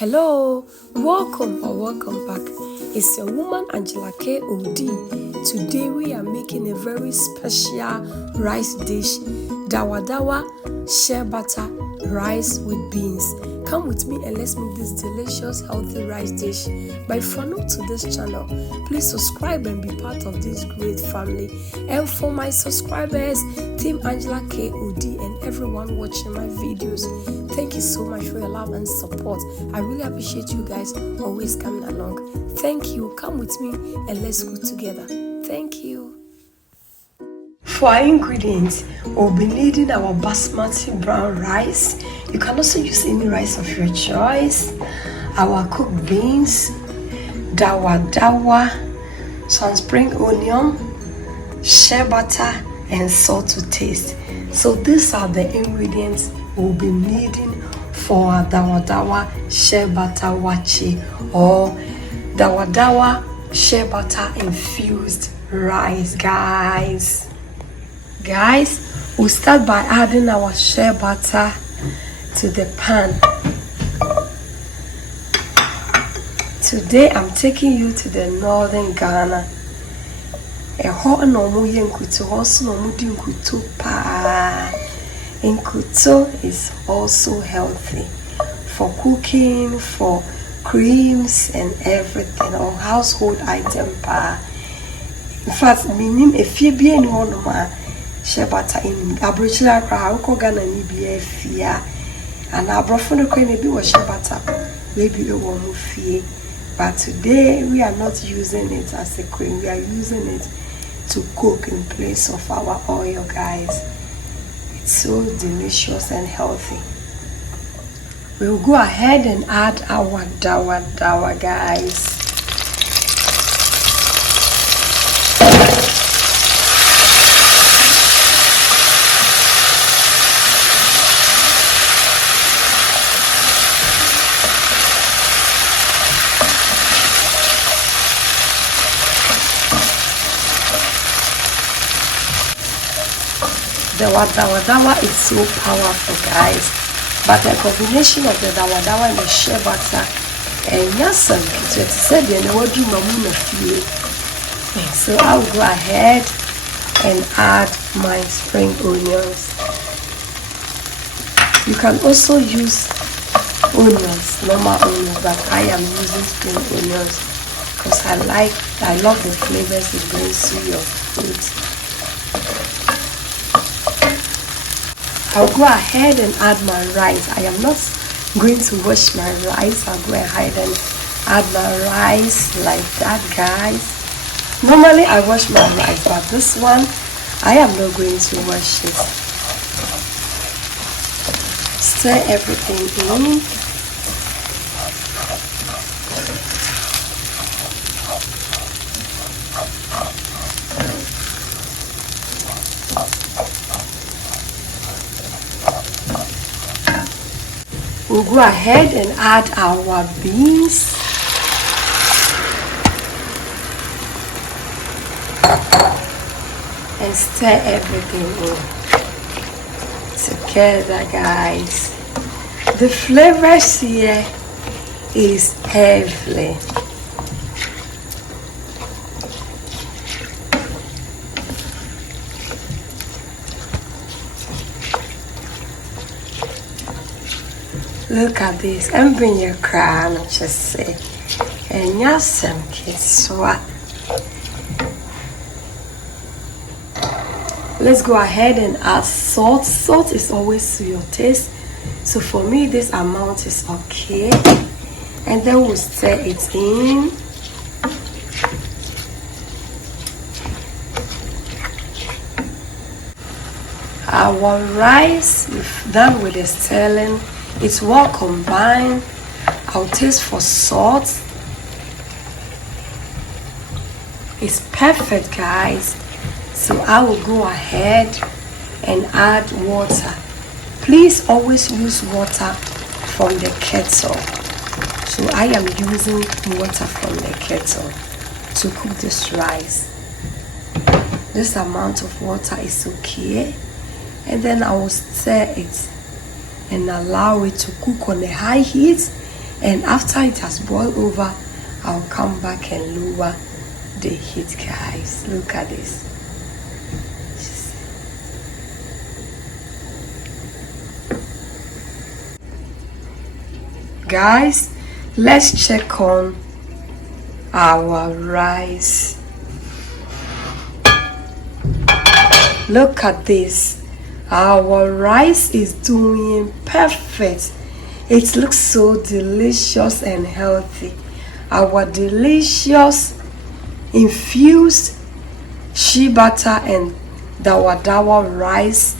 Hello, welcome or welcome back. It's your woman Angela K. O.D. Today we are making a very special rice dish, Dawadawa shea butter rice with beans. Come with me and let's make this delicious healthy rice dish. But if you're new to this channel, please subscribe and be part of this great family. And for my subscribers, Team Angela K. O.D. and everyone watching my videos, thank you so much for your love and support. I really appreciate you guys always coming along. Thank you. Come with me and let's go together. Thank you. For our ingredients, we'll be needing our basmati brown rice. You can also use any rice of your choice. Our cooked beans, dawadawa, some spring onion, shea butter, and salt to taste. So these are the ingredients we'll be needing for our dawadawa shea butter wachi or dawadawa shea butter infused rice, guys, we'll start by adding our shea butter to the pan. Today I'm taking you to the northern Ghana. Nkuto is also healthy for cooking, for creams and everything, or household item. In fact, minim efie any one shea butter in abrochila kra ko Ghana ni bia fia and abrofo no kra na bi wo shea butter maybe e wo mu fie. But today we are not using it as a cream, we are using it to cook in place of our oil, guys. It's so delicious and healthy. We'll go ahead and add our dawadawa, guys. The dawadawa is so powerful, guys, but the combination of the dawadawa and the shea butter and yasam, so I'll go ahead and add my spring onions. You can also use onions, normal onions, but I am using spring onions because I love the flavors it brings to your food. I'll go ahead and add my rice. I am not going to wash my rice. I'll go ahead and add my rice like that, guys. Normally I wash my rice, but this one I am not going to wash it. Stir everything in. We'll go ahead and add our beans. And stir everything in together, guys. The flavors here is heavily. Look at this. I'm bringing your crown, just say. And yes, some kids. Let's go ahead and add salt. Salt is always to your taste. So for me, this amount is okay. And then we'll stir it in. Our rice, if done with the stirring, it's well combined. I'll taste for salt. It's perfect, guys. So I will go ahead and add water. Please always use water from the kettle. So I am using water from the kettle to cook this rice. This amount of water is okay. And then I will stir it and allow it to cook on a high heat And after it has boiled over, I'll come back and lower the heat, guys. Look at this. Guys, let's check on our rice. Look at this. Our rice is doing perfect. It looks so delicious and healthy. Our delicious infused shea butter and Dawadawa rice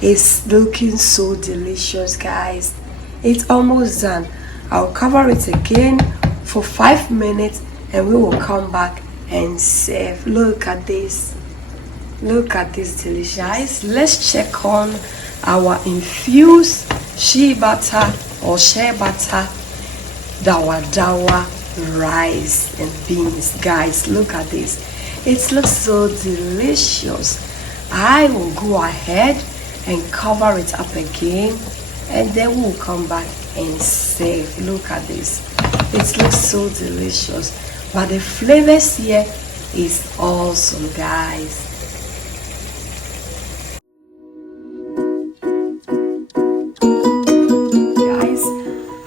is looking so delicious, guys. It's almost done. I'll cover it again for 5 minutes and we will come back and serve. Look at this. Look at this delicious. Guys, let's check on our infused shea butter or shea butter Dawadawa rice and beans. Guys, look at this. It looks so delicious. I will go ahead and cover it up again and then we'll come back and serve. Look at this. It looks so delicious, but the flavors here is awesome, guys.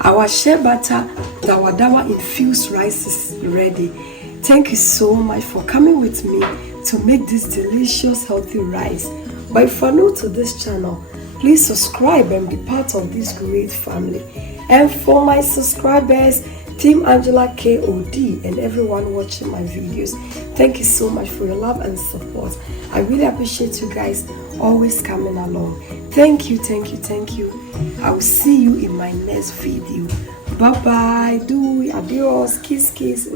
Our shea butter Dawadawa infused rice is ready. Thank you so much for coming with me to make this delicious healthy rice. But if you're new to this channel, please subscribe and be part of this great family. And for my subscribers, Team Angela KOD and everyone watching my videos, thank you so much for your love and support. I really appreciate you guys always coming along. Thank you, thank you, thank you. I will see you in my next video. Bye bye. Do adios. Kiss, kiss.